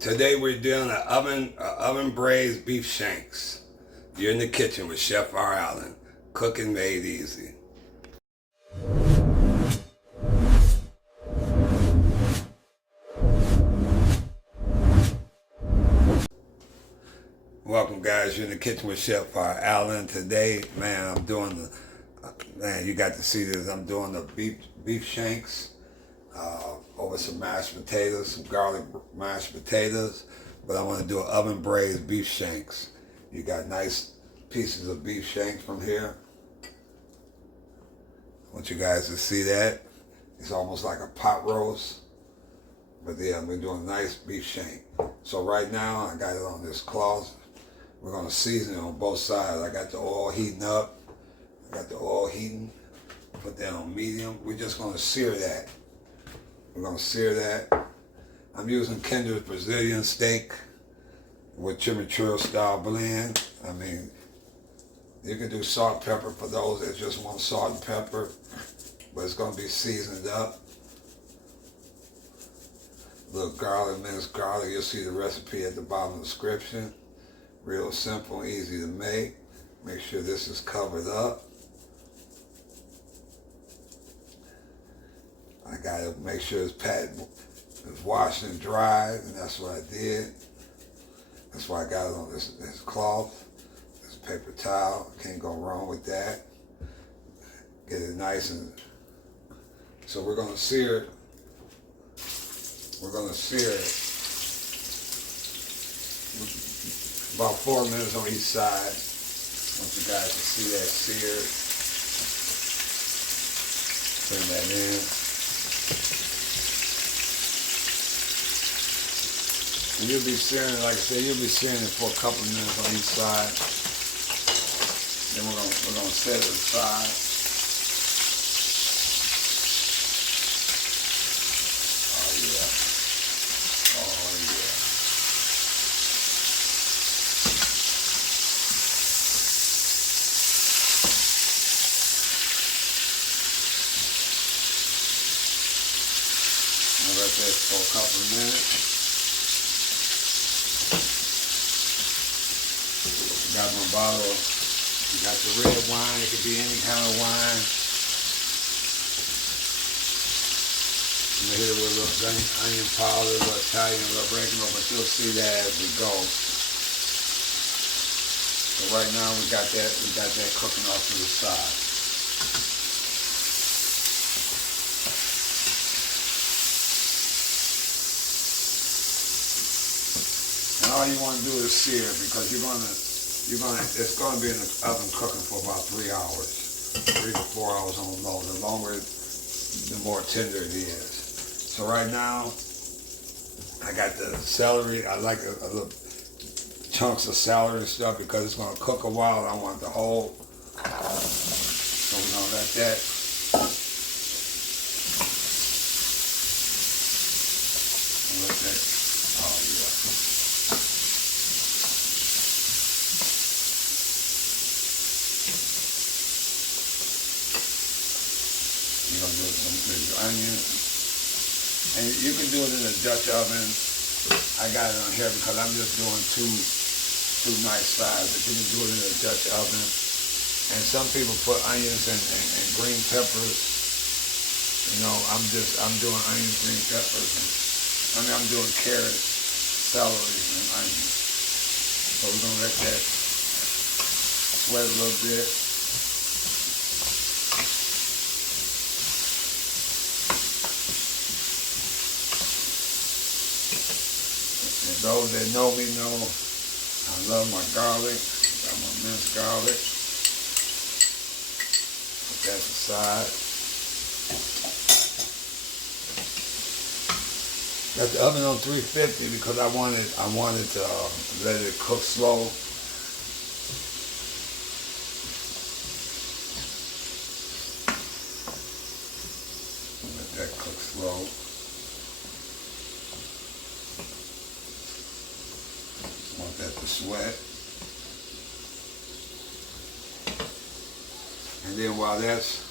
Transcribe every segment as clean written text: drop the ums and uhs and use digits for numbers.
Today we're doing an oven braised beef shanks. You're in the kitchen with Chef R. Allen. Cooking made easy. Welcome guys, you're in the kitchen with Chef R. Allen. Today, man, I'm doing the, you got to see this, I'm doing the beef shanks over some mashed potatoes, some garlic mashed potatoes, but I want to do an oven braised beef shanks. You got nice pieces of beef shanks from here. I want you guys to see that. It's almost like a pot roast, but yeah, we're doing a nice beef shank. So right now, I got it on this cloth. We're gonna season it on both sides. I got the oil heating up. I got the oil heating. Put that on medium. We're just gonna sear that. We're gonna sear that. I'm using Kinder's Brazilian steak with chimichurri style blend. I mean, you can do salt, pepper for those that just want salt and pepper, but it's gonna be seasoned up. A little garlic, minced garlic. You'll see the recipe at the bottom of the description. Real simple, easy to make. Make sure this is covered up. I gotta make sure it's washed and dried, and that's what I did. That's why I got it on this cloth, this paper towel. Can't go wrong with that. Get it nice and, so we're gonna sear it. We're gonna sear it about 4 minutes on each side. I want you guys to see that seared. Turn that in. And you'll be searing, like I said, you'll be searing it for a couple of minutes on each side. Then we're gonna set it aside. Oh yeah. Oh yeah. I'll let that for a couple of minutes. Got my bottle, you got the red wine, it could be any kind of wine. I'm gonna hit it with a little onion powder, a little Italian, a little oregano, but you'll see that as we go. So right now we got that cooking off to the side. And all you want to do is sear, because it's going to be in the oven cooking for about 3 hours, 3 to 4 hours on low. The longer, the more tender it is. So right now, I got the celery. I like a little chunks of celery and stuff because it's going to cook a while. I want the whole. So we're going to let that. Oh yeah. You're going to do some onion. And you can do it in a Dutch oven. I got it on here because I'm just doing two nice sides, but you can do it in a Dutch oven. And some people put onions and green peppers. You know, I'm doing onions, green peppers. I'm doing carrots, celery, and onions. So we're going to let that sweat a little bit. Those that know me know I love my garlic. Got my minced garlic. Put that aside. Got the oven on 350 because I wanted to let it cook slow. Let that cook slow. Want that to sweat. And then while that's,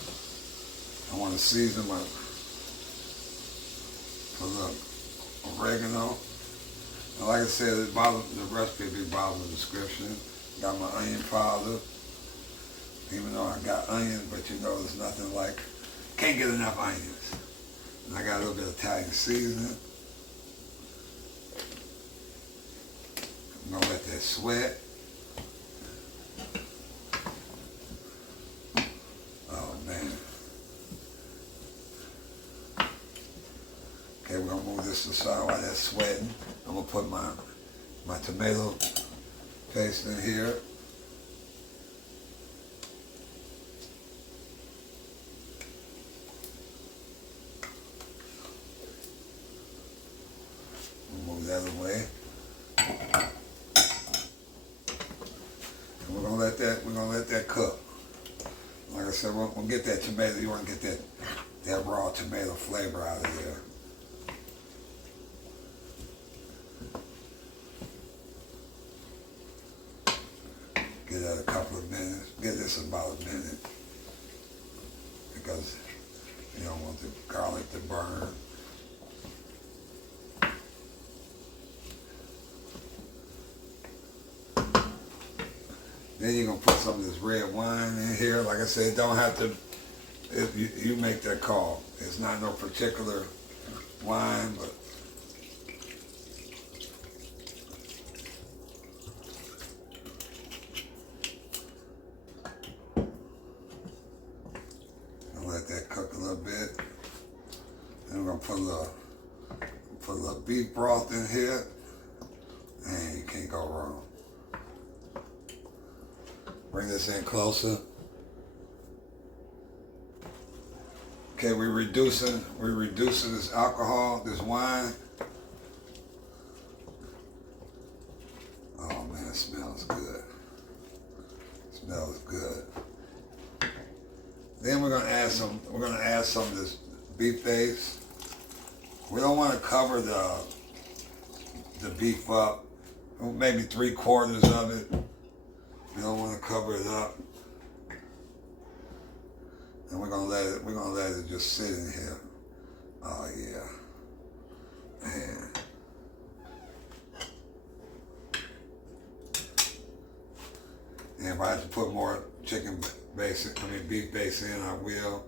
I want to season my, look, oregano. And like I said, the recipe will be bottom of the description. Got my onion powder. Even though I got onions, but you know there's nothing like, can't get enough onions. And I got a little bit of Italian seasoning. I'm gonna let that sweat. Oh man. Okay, we're gonna move this aside while that's sweating. I'm gonna put my tomato paste in here. Move that away. And we're gonna let that cook. Like I said, we'll get that tomato. You want to get that raw tomato flavor out of there. Give that a couple of minutes. Give this about a minute because you don't want the garlic to burn. Then you're gonna put some of this red wine in here. Like I said, don't have to. If you make that call. It's not no particular wine, but I'll let that cook a little bit. Then we're gonna put a little beef broth in here, and you can't go wrong. Bring this in closer. Okay, we're reducing this alcohol, this wine. Oh man, it smells good. It smells good. Then we're gonna add some of this beef base. We don't want to cover the beef up. Maybe 3/4 of it. We don't want to cover it up. And we're gonna let it just sit in here. Oh yeah. Man. And if I have to put more beef base in, I will.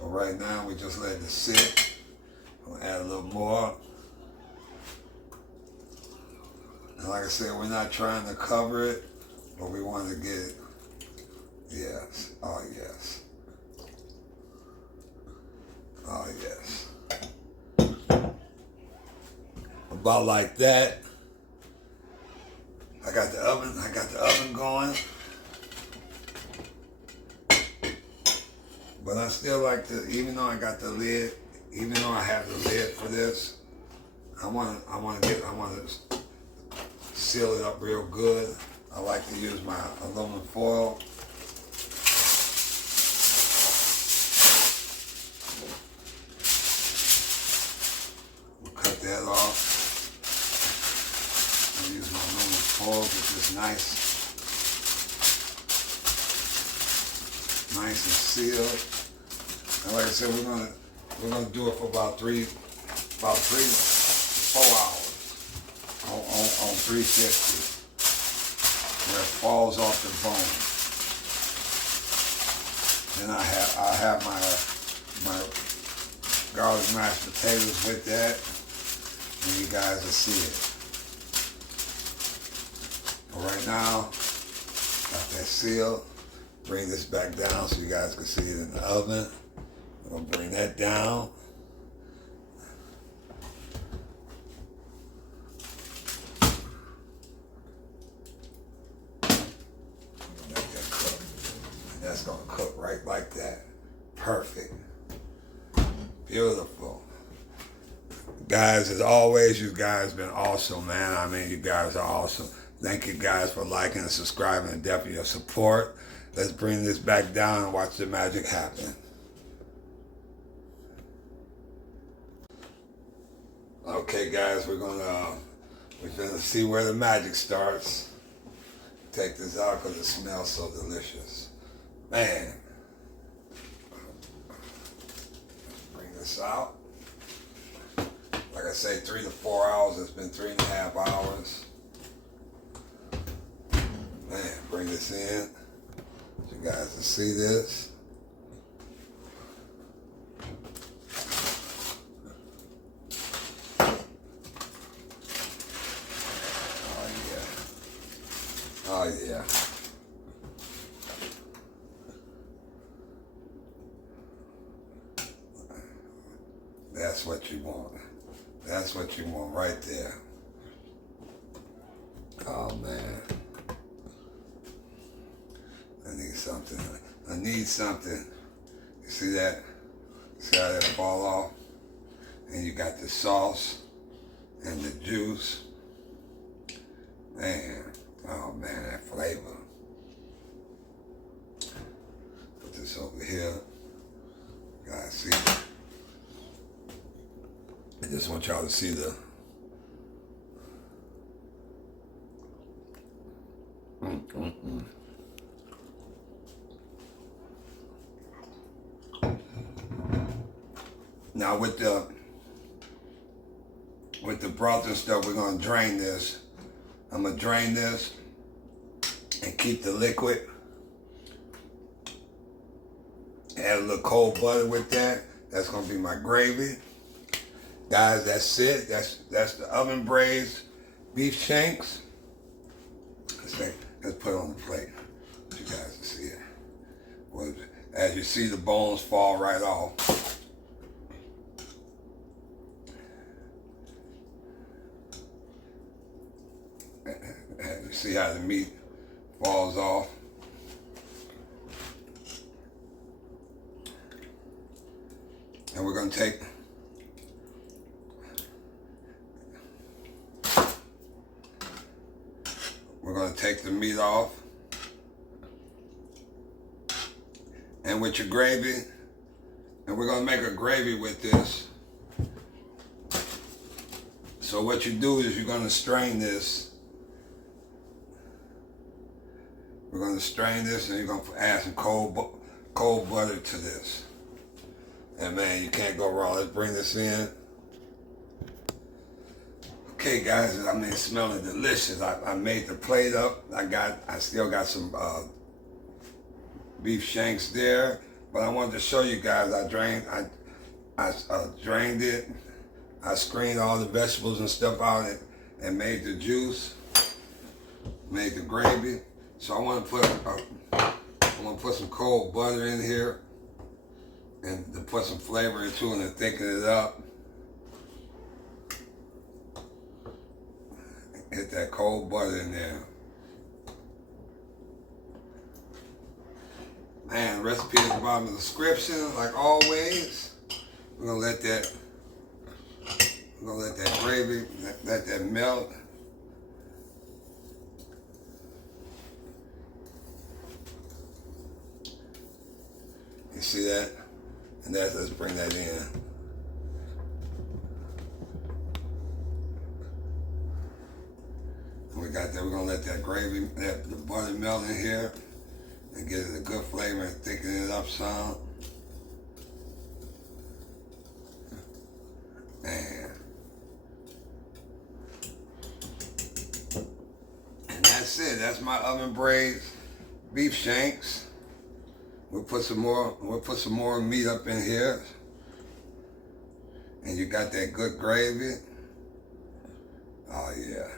But right now we're just letting it sit. I'm gonna add a little more. And like I said, we're not trying to cover it, but we want to get it. Yes. Oh, yes. Oh, yes. About like that. I got the oven going. But I still like to, even though I got the lid, even though I have the lid for this, I want to seal it up real good. I like to use my aluminum foil. We'll cut that off. I'll use my aluminum foil, get this nice and sealed. And like I said, we're gonna do it for about 3 to 4 hours. On 350, where it falls off the bone. Then I have my garlic mashed potatoes with that, and you guys will see it. But right now, got that sealed. Bring this back down so you guys can see it in the oven. I'm gonna bring that down. That's gonna cook right like that. Perfect. Beautiful. Guys, as always, you guys been awesome, man. I mean, you guys are awesome. Thank you guys for liking and subscribing and definitely your support. Let's bring this back down and watch the magic happen. Okay, guys, we're gonna see where the magic starts. Take this out because it smells so delicious. Man, bring this out. Like I I say 3 to 4 hours. It's been 3.5 hours. Man, bring this in so you guys can see this. Oh yeah. That's what you want. That's what you want right there. Oh man. I need something. I need something. You see that? See how that fall off? And you got the sauce and the juice. Man. Oh man, that flavor. Put this over here. You guys see. I just want y'all to see the Now with the broth and stuff, we're gonna drain this. I'm gonna drain this and keep the liquid. Add a little cold butter with that. That's gonna be my gravy. Guys, that's it. That's the oven braised beef shanks. Let's put it on the plate so you guys can see it. Well, as you see, the bones fall right off. And you see how the meat falls off. And we're going to take the meat off. And with your gravy, and we're going to make a gravy with this. So what you do is you're going to strain this. We're going to strain this, and you're going to add some cold butter to this. And man, you can't go wrong. Let's bring this in. Okay, guys, I mean, it's smelling delicious. I made the plate up. I still got some beef shanks there, but I wanted to show you guys. I drained it. I screened all the vegetables and stuff out and made the juice, made the gravy. So I want to put some cold butter in here and to put some flavor into it and thicken it up. Hit that cold butter in there. Man, the recipe is at the bottom of the description, like always. We're gonna let that gravy, let that melt. You see that? And let's bring that in. And we got that. We're gonna let that gravy, the butter melt in here, and get it a good flavor and thicken it up some. Man. And that's it. That's my oven braised beef shanks. We'll put some more meat up in here. And you got that good gravy. Oh yeah.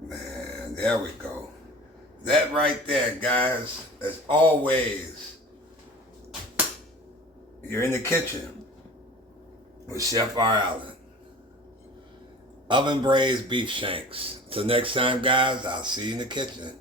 Man, there we go. That right there, guys, as always, you're in the kitchen with Chef R. Allen. Oven braised beef shanks. Till next time, guys, I'll see you in the kitchen.